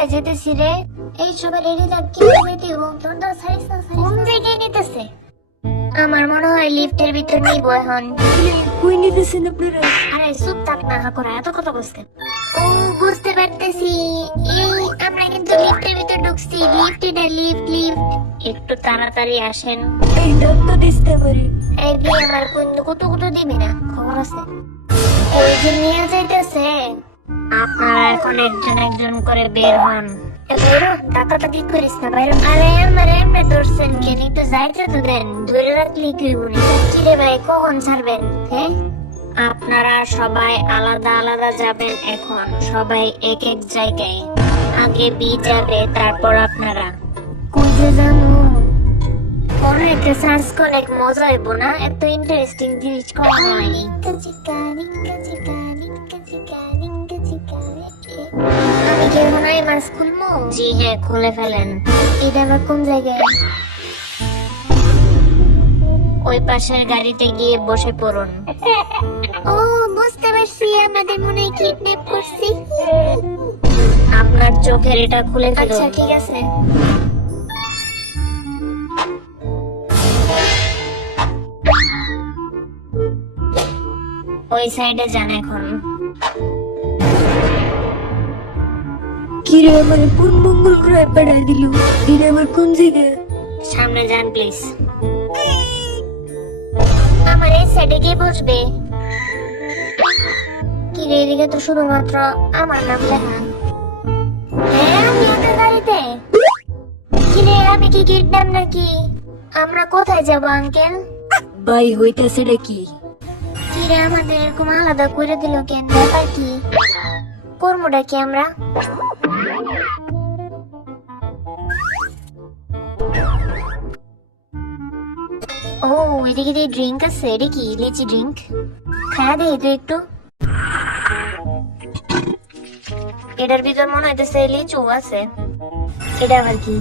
কোথায় যেতেছি রে? এই সবাই রেডি থাক, কি যেতে ও তোর দা সাইজ না সাইজ কোন জায়গায় নিতেছে? আমার মনে হয় লিফটের ভিতর নিব এখন। কই নিতেছেন আপনারা? আরে চুপ থাক না, হা করে এত কথা বুঝতে। ও বুঝতে পারতেছি, এই আমরা কিন্তু লিফটের ভিতর ঢুকছি। লিফট এটা লিফট লিফট। একটু তাড়াতাড়ি আসেন। এই ডাক্তার দিতে পারি। এই দিয়ে আমার কত কত দিবি না, খবর আছে? এই যে নিয়ে যাইতেছে। আপনারা এখন একজন একজন করে বের হন। বেরো, তাকাতাকি করিস না, বাইরে। আরে আমার এমনি ধরছেন কেন? তো যাইতে তো দেন, ধরে রাখলে কি হইব? কিরে ভাই, কখন ছাড়বেন? হ্যাঁ, আপনারা সবাই আলাদা আলাদা যাবেন এখন, সবাই এক এক জায়গায়। আগে বি যাবে, তারপর আপনারা। কই যে জানো? কোনো একটা সার্চ করলে এক মজা হইব না? এত ইন্টারেস্টিং জিনিস করা হয়নি। আমি কি এখন আই মাস খুলবো? জি হ্যাঁ, খুলে ফেলেন। এটা আবার কোন জায়গায়? ওই পাশের গাড়িতে গিয়ে বসে পড়ুন। ও বুঝতে পারছি, আমাদের মনে হয় কিডন্যাপ করছি। আপনার চোখের এটা খুলে ফেলুন। আচ্ছা ঠিক আছে। ওই সাইডে যান এখন। কিরে আমার কোন মঙ্গল গ্রহে পাঠাই দিল? এটা আমার কোন জায়গা? সামনে যান প্লিজ। আমার এই সাইডে গিয়ে বসবে। কি রে, এদিকে তো শুধুমাত্র আমার নাম লেখা। হ্যাঁ, আমি একা গাড়িতে। কি রে, আমি কি কিডন্যাপ নাকি? আমরা কোথায় যাব আঙ্কেল? ভাই হইতাছে কি? কি রে, আমাদের এরকম আলাদা করে দিল কেন? ব্যাপার কি? কর্মটা কি আমরা? ও, এদিকে দিয়ে ড্রিঙ্ক আছে। এটা কি লিচি ড্রিঙ্ক? খাওয়া দেই তো একটু। এটার ভিতর মনে হইতেছে লিচু আছে। এটা আবার কি?